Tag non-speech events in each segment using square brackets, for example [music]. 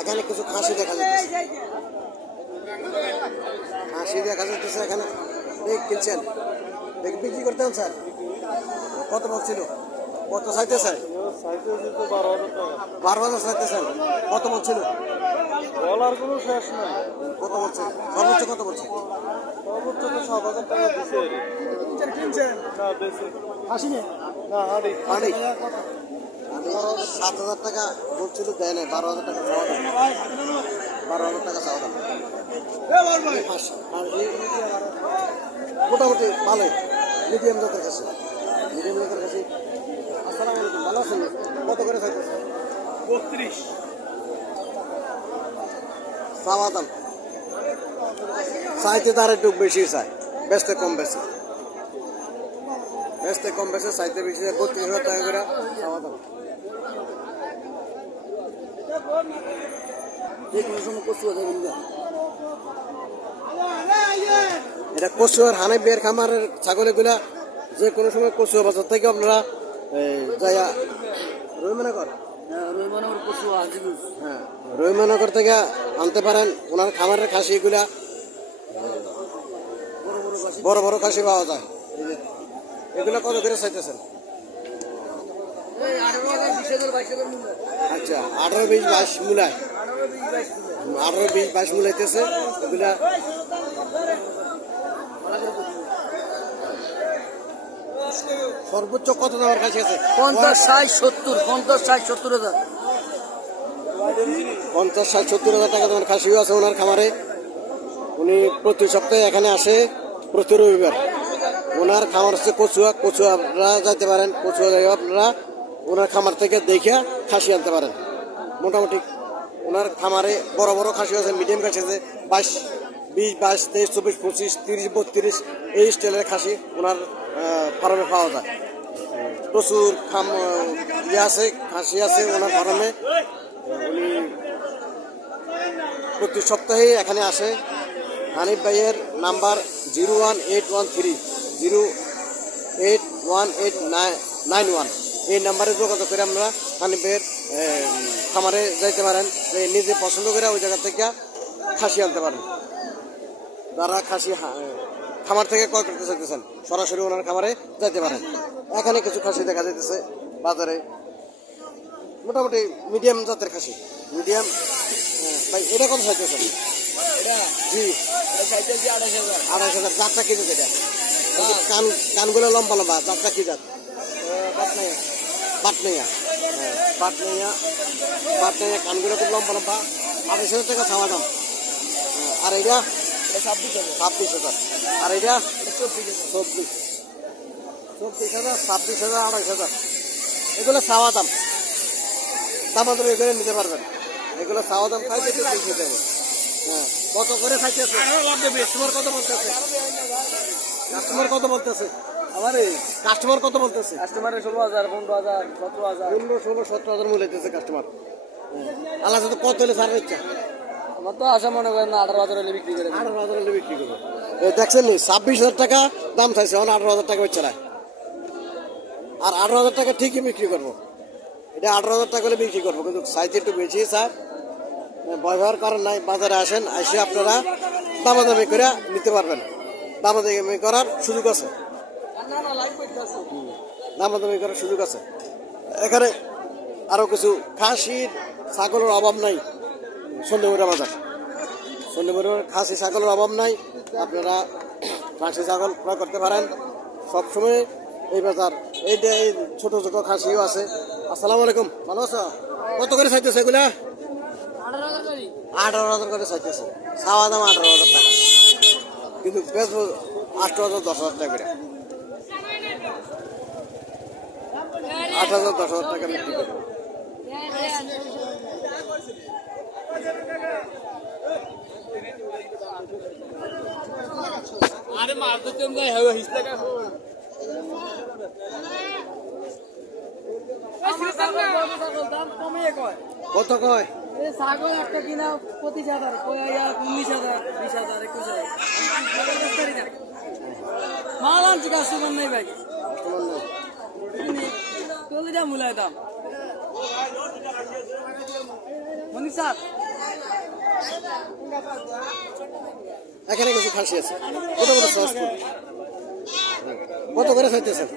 এখানে কিছু খাসি দেখা যাচ্ছে। খাসি দেখা যাচ্ছে এখানে। দেখ কিনছেন? দেখ বিক্রি করতেন স্যার কত বলছিল কত চাইতেছেন? বারো হাজার চাইতেছেন। কত বলছিল বলার কোনো শেষ নাই। কত বলছে? সর্বোচ্চ কত বলছে? সর্বোচ্চ তো সাত হাজার টাকা দিছে। না বেশি খাসি না হাড়ি। হাঁড়ি। সাত হাজার টাকা বলছিল দেয় নাই। বারো হাজার টাকা চাওয়া দাম। বারো হাজার টাকা চাওয়া দাম। মোটামুটি ভালোই। মিডিয়াম জাতের কাছে। মিডিয়াম জাতের কাছে। আসসালামু আলাইকুম। ভালো আছেন? কত করে চাইতেছে বত্রিশ। চাওয়া দাম। চাইতে তার একটু বেশি চাই। বেচতে কম বেশি। বেচতে কম বেশি চাইতে বেশি বত্রিশ হাজার টাকা করে চাওয়া দাম। যে কোনো সময় এটা কচুয়ার হানে বের খামারের ছাগলগুলা যে কোনো সময় কচুয়া বাজার থেকে আপনারা যাইয়া রহিমানগর। হ্যাঁ রহিমানগর থেকে আনতে পারেন। ওনার খামারের খাসি এগুলা বড় বড় খাসি পাওয়া যায়। এগুলা কত করে চাইতেছেন? আচ্ছা আঠারো বিশ বাইশ মূলায়। আঠারো বিশ বাইশ মূলাইতেছে এগুলা সর্বোচ্চ কত দামের কাছে আছে? পঞ্চাশ ষাট সত্তর পঞ্চাশ ষাট সত্তর হাজার। পঞ্চাশ ষাট সত্তর হাজার টাকা দামের খাসিও আছে ওনার খামারে। উনি প্রতি সপ্তাহে এখানে আসে প্রতি রবিবার। ওনার খামার হচ্ছে কচুয়া কচুয়া আপনারা যাইতে পারেন কচুয়া আপনারা ওনার খামার থেকে দেখে খাসি আনতে পারেন। মোটামুটি ওনার খামারে বড় বড় খাসি আছে, মিডিয়াম খাসি আছে, বাইশ, বিশ, বাইশ, তেইশ, চব্বিশ, পঁচিশ, তিরিশ, বত্রিশ, এই স্টাইলের খাসি ওনার ফার্মে পাওয়া যায়। প্রচুর খাম ইয়ে আছে, খাসি আছে ওনার ফার্মে। উনি প্রতি সপ্তাহে এখানে আসে। হানিফ ভাইয়ের number zero one eight one three, zero eight one eight nine one. এই নাম্বারে যোগাযোগ করে আমরা হানিফ ভাইয়ের এম, খামারে যাইতে পারেন। নিজে পছন্দ করে ওই জায়গা থেকে খাসি আনতে পারেন। যারা খাসি খামার থেকে ক্রয় করতে চাইতেছেন সরাসরি ওনার খামারে যাইতে পারেন। এখানে কিছু খাসি দেখা যাইতেছে বাজারে। মোটামুটি মিডিয়াম জাতের খাসি। মিডিয়াম ভাই এটা কত চাইতেছেন? জি। আড়াইশ হাজার। চারটা কি জাত এটা? কান কানগুলো লম্বা লম্বা চারটা কি জাত? পাটনাইয়া। পাটনাইয়া। হ্যাঁ, পাটনাইয়া। পাটনাইয়া কানগুলো খুব লম্বা লম্বা। আড়াইশ হাজার টাকা চাওয়া দাম। হ্যাঁ, আর এটা ছাব্বিশ হাজার। আর এটা চব্বিশ। চব্বিশ হাজার ছাব্বিশ হাজার আড়াইশ হাজার। এগুলো চাওয়া দাম। দামা দাম এগুলো নিতে পারবেন। এগুলো চাওয়া দাম খাইতে বেশি দেবে হ্যাঁ কত করে খাইতেছে? কাস্টমার কত বলতেছে? কাস্টমার কত বলতেছে? আমার কাস্টমার কত বলতেছে? কাস্টমারের ষোলো হাজার পনেরো হাজার সতেরো হাজার। পনেরো ষোলো সতেরো হাজার মূল্য দিতেছে কাস্টমার আল্লাহ সাথে কত হলে ছাড় ইচ্ছা। আমার তো আশা মনে করেন না আঠারো হাজার হলে বিক্রি করে আঠারো হাজার হলে বিক্রি করব। দেখছেন ছাব্বিশ হাজার টাকা দাম চাইছে এখন আঠারো হাজার টাকা হচ্ছে না। আর আঠারো হাজার টাকা ঠিকই বিক্রি করব। এটা আঠারো হাজার টাকা হলে বিক্রি করব কিন্তু সাইজ একটু বেশি স্যার ব্যবহার করার নাই বাজারে আসেন এসে আপনারা দামাদামি করে নিতে পারবেন। দামাদামি করার সুযোগ আছে। দামাদামি করার সুযোগ আছে। এখানে আরও কিছু খাসির ছাগলের অভাব নাই। সন্ধ্যেমুড়া বাজার। সন্ধ্যেমুড়ার খাসি ছাগলের অভাব নাই। আপনারা খাসি ছাগল ক্রয় করতে পারেন। সবসময় এই বাজার এই যে এই ছোট ছোট খাসিও আছে। আসসালামু আলাইকুম। ভালো আছো? কত করে চাইতেছে এগুলা? আঠারো হাজার করে। চাইতেছে। খাওয়া দাম আঠারো হাজার টাকা। কিন্তু বেশ আঠারো হাজার দশ হাজার টাকা আট হাজার দশ হাজার টাকা বিক্রি করে আরে মার তেম গায়ে হবে হিসলে কা কত কয়? এই ছাগল একটা কিনা পঁচিশ হাজার উনিশ হাজার বিশ হাজার একুশ হাজার। মাল আনছি কাস্টমার নেই ভাই। কাস্টমার নেই। কলিজা মুলাই দাম মনির স্যার। এখানে কিছু খাসি আছে। কত করে সস কত করে খাইতে স্যার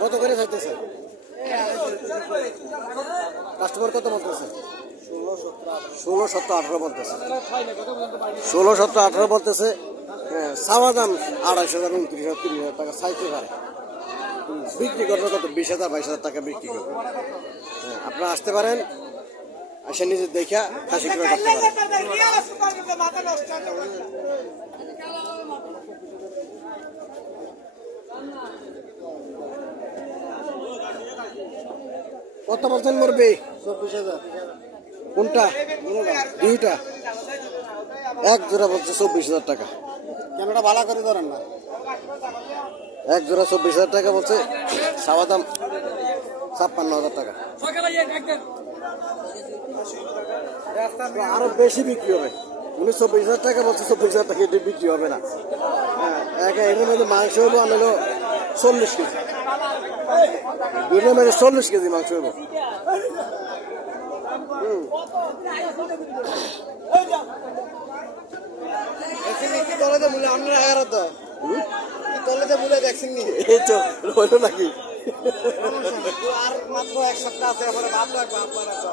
কত করে খাইতে স্যার কাস্টমার কত বলতেছে? ষোলো, সতেরো, আঠারো বলতেছে। ষোলো, সতেরো, আঠারো বলতেছে। হ্যাঁ, সাওয়া দাম আড়াইশো হাজার, উনত্রিশ হাজার তিন হাজার টাকা সাইকেল পারে বিক্রি করবে কত? বিশ হাজার বাইশ হাজার টাকা বিক্রি করবে। হ্যাঁ, আপনারা আসতে পারেন আসে নিজে দেখা খাসি করে করতে পারেন। কত বলছেন মরবে চব্বিশ হাজার। কোনটা? দুইটা। এক জোড়া বলছে চব্বিশ হাজার টাকা। ক্যামেরা ভালো করে ধরেন না। এক জোড়া চব্বিশ হাজার টাকা বলছে। সাওয়া দাম ছাপ্পান্ন হাজার টাকা। আরও বেশি বিক্রি হবে। উনি চব্বিশ হাজার টাকা বলছে, চব্বিশ হাজার টাকা এটি বিক্রি হবে না। হ্যাঁ এক এর মধ্যে মাংস হইব, আনলো চল্লিশ কেজি। দুটোর মধ্যে চল্লিশ কেজি মাংস হইব। তলেতে নাকি? আর মাত্র এক সপ্তাহ আছে আমার ভাব রাখব আপনারা তো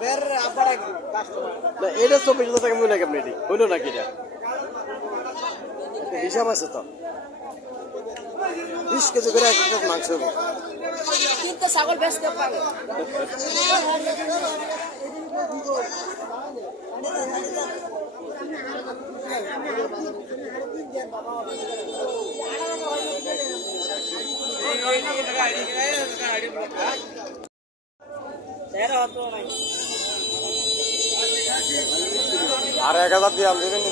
বের আপনারা কাস্টমার না এটা চব্বিশ হাজার টাকা মনে কেমন এটি হইল নাকি এটা? হিসাব আছে তো। বিশ কেজি করে এক মাংস কিন্তু ছাগল বেচতে পারে [laughs] আর এক হাজার দিয়ে দেবেন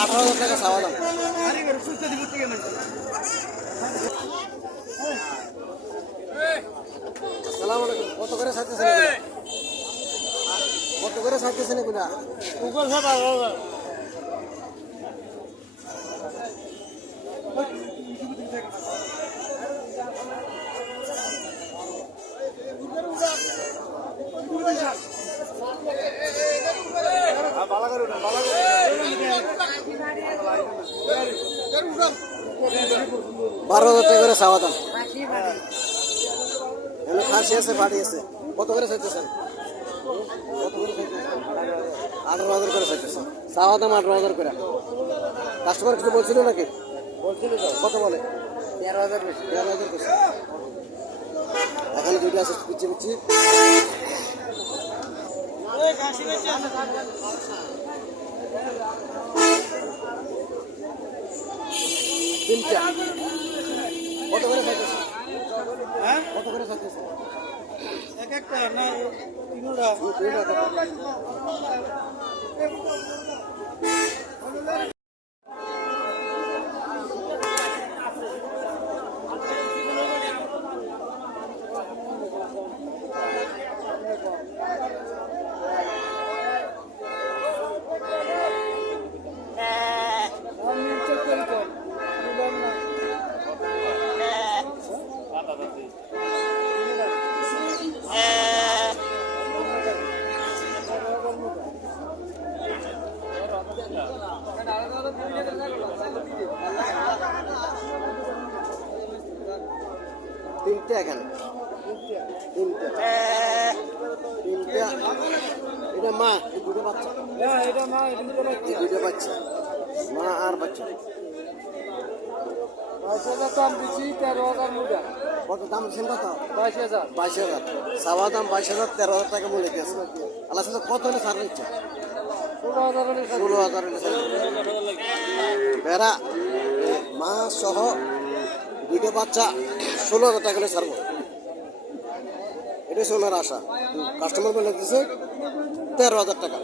আঠারো হাজার টাকা চাওয়া দাম। আসসালামু আলাইকুম। কত করে সাথে? কত করে এগুলা বারো হাজার টাকা করে চাওয়া দাম খাসি আছে ফাটি আছে। কত করে চাইতেছেন? করে আঠারো হাজার করে চাইতেছেন। চাওয়া দাম আঠারো হাজার করে। কাস্টমার কিছু বলছিল নাকি? বলছিল কত বলে? তেরো হাজার তেরো হাজার বেশি। এখানে দুইটা আছে পিচ্ছি পিচ্ছি তিনটা। কত করে চাইতেছেন হ্যাঁ কত করে চাইতেছেন এক একটা না? তিনটে এখানে তিনটে তিনটে এটা মা দুটো বাচ্চা। এটা নিতে দুটো বাচ্চা। মা আর বাচ্চা। কত দাম দিচ্ছেন কত? বাইশ হাজার। বাইশ হাজার। দাম বাইশ হাজার তেরো হাজার টাকা মূল্য দিয়েছে। আল্লাহ সাথে কত হলে দিচ্ছে ষোলো হাজার বেড়া মা সহ দুটো বাচ্চা ষোলো হাজার টাকা হলে ছাড়বো। এটাই ওনার আশা। কাস্টমার বলে দিচ্ছে তেরো হাজার টাকা।